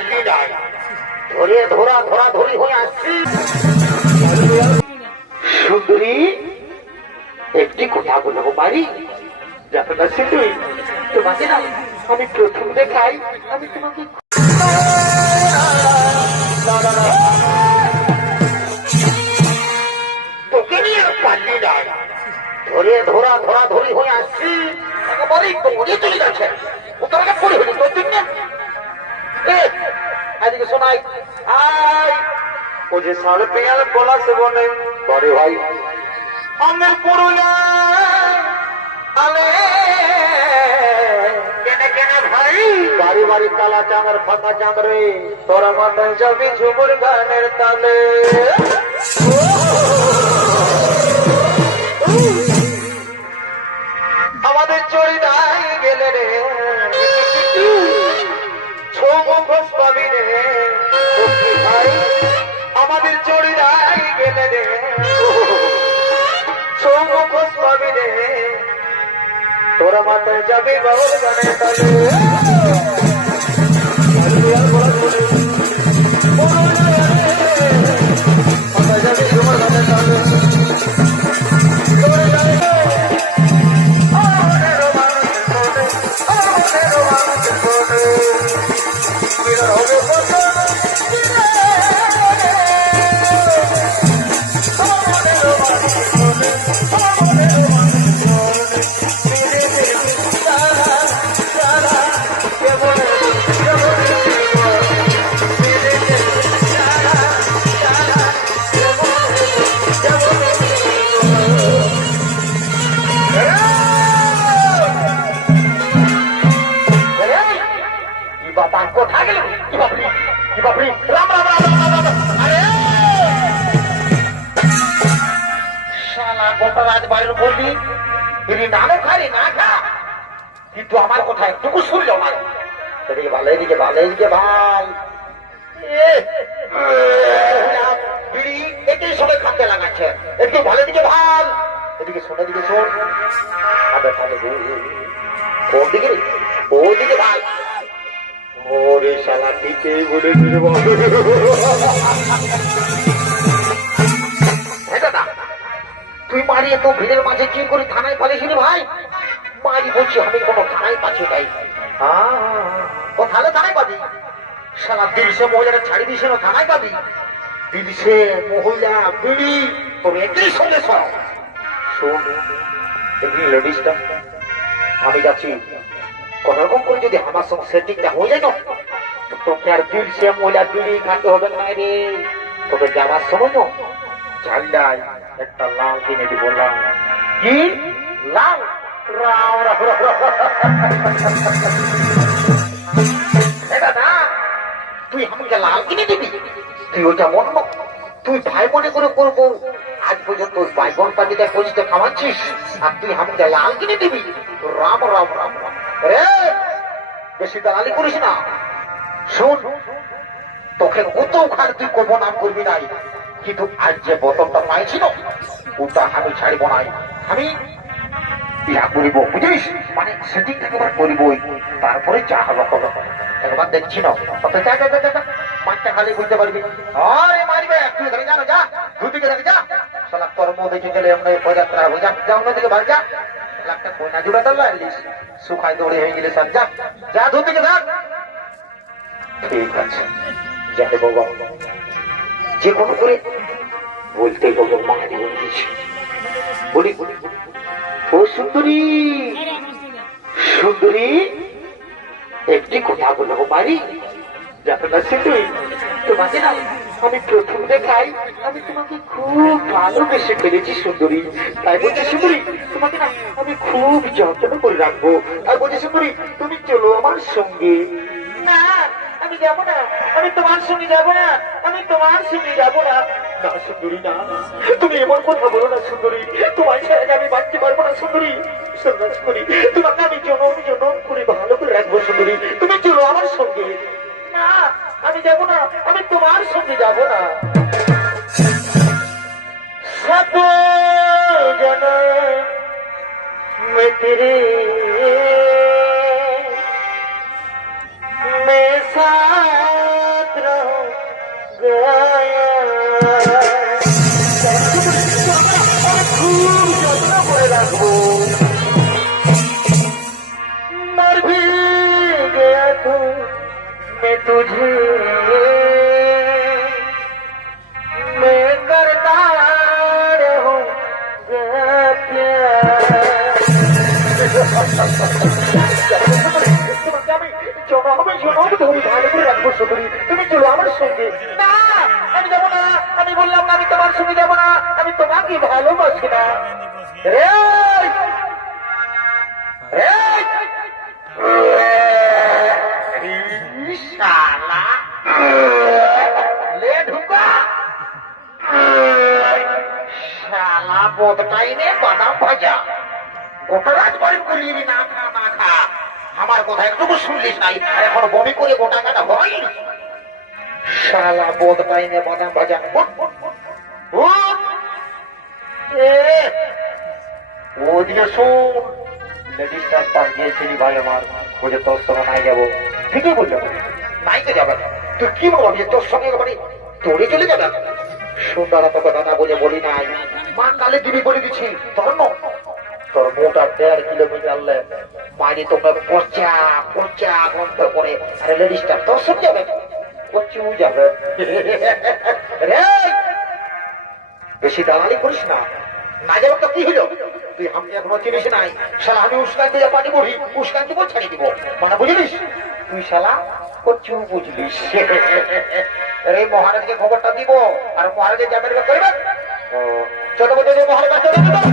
পাল্লি নাই, ধরে ধরা ধরা ধরি হয়ে আসছি। সুন্দরী, একটি কথা বলবো পারি? যাতে না সুন্দরী, তোমাকে না আমি প্রথম দেখাই, আমি তোমাকে তোকে নিয়ে পাল্লি নাই, ধরে ধরা ধরা ধরি হয়ে আসছি। একেবারেই দৌড়ে চলে যাচ্ছে, ও তোমাকে পড়ে হলি তোর জন্য। এদিকে শোনাই, আয় ও যে সাড়ে পেয়াল বলা সে বনে বরে ভাই আমার পুরুলা আলে কেনে কেনে ভাই বাড়ি বাড়ি তালা চাঙার ফাঁকা চাঙরে তোরা মাথায় যাবি ঝুমুর গানের তালে। আমাদের চড়ি নাই গেলে রে ছৌমুখোশ পাবি রে ভাই, আমাদের চড়ি নাই গেলে রে ছৌমুখোশ পাবি রে তোরা মাথায় যাবি বাউল গানের তালে। মাথায় যাবি ঝুমুর গানের তালে। কোথায় গেল? কি বাপরি, কি বাপরি, রাম রাম রাম রাম রাম। আরে শালা গোটা রাত বাইরে বললি তিনি নামও খাই না খা, কিন্তু আমার কথা একটুকু শুনলো না। এদিকে ভালো, এদিকে ভালো, এদিকে ভাই বিড়ি এটাই সবাই খাতে লাগাচ্ছে। একটু ভালো দিকে ভাল, এদিকে শোন, এদিকে শোন। আবার তাহলে কোন দিকে? ওদিকে ভাই। ওরে শালা ঠিকই বলেছিল। দাদা তুই মারিয়ে তো ভিড়ের মাঝে কি করে থানায় পালিয়েছিলি ভাই? মারি বলছি আমি কোনো থানায় পাচ্ছি তাই। ও তাহলে থানায় পাবি? শালা দিলসে মহিলাটা ছাড়ি দিস না, থানায় পাবি? দিলসে মহিলা বিড়ি তোর একই সঙ্গে সব। শোন দেখবি লেডিসটা, আমি যাচ্ছি কোনরকম করে যদি আমার সঙ্গে সেটিংটা হয়ে যায় না, তোকে আর দিলসে মহিলা বিড়ি খাতে হবে না রে। তোকে যাবার সময় না ঝান্ডায় একটা লাল কিনে দিব। লাল কি? লাল দাদা তুই আমাকে লাল কিনে দিবি? তুই ওটা মন, তুই ভাই মনে করে করবো। আজ পর্যন্ত ভাই বোন পাখিটা পরিচিত খাওয়াচ্ছিস আর তুই আমাকে লাল কিনে দিবি? রাম রাম রাম রাম। রে বেশি দালালি করিস না। শোন তোকে কত ওখানে তুই করবো নাম করবি নাই, কিন্তু আজ যে বোতলটা পাইছিল ওটা আমি ছাড়বো নাই। আমি বিয়া করিব বুঝিস, মানে সেটিং একবার করিবই, তারপরে যা হলো হলো। একবার দেখছি না মাঠটা খালি বুঝতে পারবি। আরে মারবে তুই ধরে জানো, যা দুদিকে দেখে যা। শালা তোর মো দেখে গেলে আমরা পদযাত্রা হবো। যা যা অন্যদিকে ভাগ যা, একটা কইনা জুড়া তো লাইলিস শুকাই দৌড়ে হয়ে গেলে সব। যা যা দুদিকে থাক। ঠিক আছে যাবে বাবা, যে কোনো করে বলতে বলবো মারি বলছি। বলি ও সুন্দরী, সুন্দরী একটি কথা বলবো পারি? যাতে না সুন্দরী, তোমাকে না আমি প্রথম দেখাই, আমি তোমাকে খুব ভালোবেসে ফেলেছি সুন্দরী। তাই বলছি সুন্দরী, তোমাকে না আমি খুব যত্ন করে রাখবো। আর বলছি সুন্দরী তুমি চলো আমার সঙ্গে। না আমি যাবো না, আমি তোমার সঙ্গে যাবো না, আমি তোমার সঙ্গে যাবো না। না সুন্দরী না, তুমি এমন কথা বলো না সুন্দরী, তোমার ছেড়ে আমি বাঁচতে পারবো না সুন্দরী। সুন্দরী তোমাকে আমি জনম জনম করে ভালো করে রাখবো সুন্দরী, তুমি চলো আমার সঙ্গে। না আমি যাবো না, আমি তোমার সঙ্গে যাবো না। সব জন मैं तेरे में सा খুব যত্ন করে রাখবো मर भी गया तू मैं तुझे मैं करता रहूंगा प्यार তুমি চলো আমার সঙ্গে না আমি যাবো না আমি বললাম না আমি তোমার সঙ্গে যাবো না আমি তোমাকে ভালোবাসি না শালা ले ढूंगा শালা বোধটাই নে বাদাম ভাজা গোটা রাত বাড়ি গুলিয়ে না খা না খা আমার কথা একটুকু শুনলিস নাই আর এখন বমি করে গোটা কাটা হয় শালা বোধটাই নে বাদাম ভাজা ওদিকে শোন লেডিস ট্রান্সফার গিয়েছিলি ভাই আমার বলে তোর সঙ্গে নাই যাবো ঠিকই বললো নাই তো যাবে তুই কি বলবি তোর সঙ্গে মানে তোরে চলে যাবে সুন্দর তোকে দাদা বলে বলি নাই মা কালে দিবি বলে দিচ্ছি তোর তোর মোটা 1.5 কিলোমিটার মাঝে তোমরা পচা পচা গন্ধ করে আরে লেডিসটা তোর সঙ্গে যাবে পচু যাবে বেশি দালালি করিস না না যাবে তো কি হলো তুই আমি এখনো চিনিস নাই শালা আমি উস্কান দিয়ে পানি বড়ি উস্কান দিব ছাড়িয়ে দিব মানে বুঝলিস তুই শালা কচু বুঝলিস আরে মহারাজকে খবরটা দিব আর মহারাজের জামের করবে ছোট ছোট মহারাজ চলে যাবে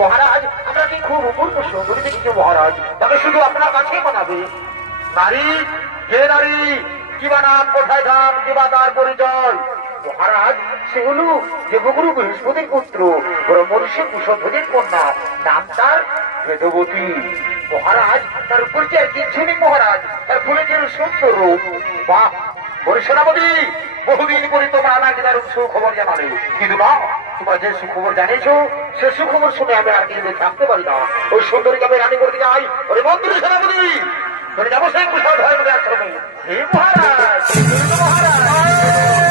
মহারাজ আমরা কি খুব অপূর্ব সুন্দরী দেখেছি মহারাজ তবে শুধু আপনার কাছেই বানাবে নারী কে নারী কি বানান কোথায় ধাম কি বা তার পরিচয় মহারাজ সে হল দেবগুরু বৃহস্পতির পুত্র ব্রহ্মর্ষি কুশধ্বজের কন্যা নাম তার বেদবতী মহারাজ তার পরিচয় কিচ্ছু নেই মহারাজ তার ফুলের সুন্দর রূপ বাহ বরিশালাবতী বহুদিন পরে তোমরা আমাকে তার সুখবর জানালে কিন্তু না তোমরা যে সুখবর জানিয়েছো সে সুখবর শুনে আমি আর কিন্তু থাকতে পারি না ওই সুন্দরীকে আমি রানী করতে যাই ওরে মন্ত্রী সেনাপতি যাবো সেই কুশল ধর্মের আশ্রমে হে মহারাজ মহারাজ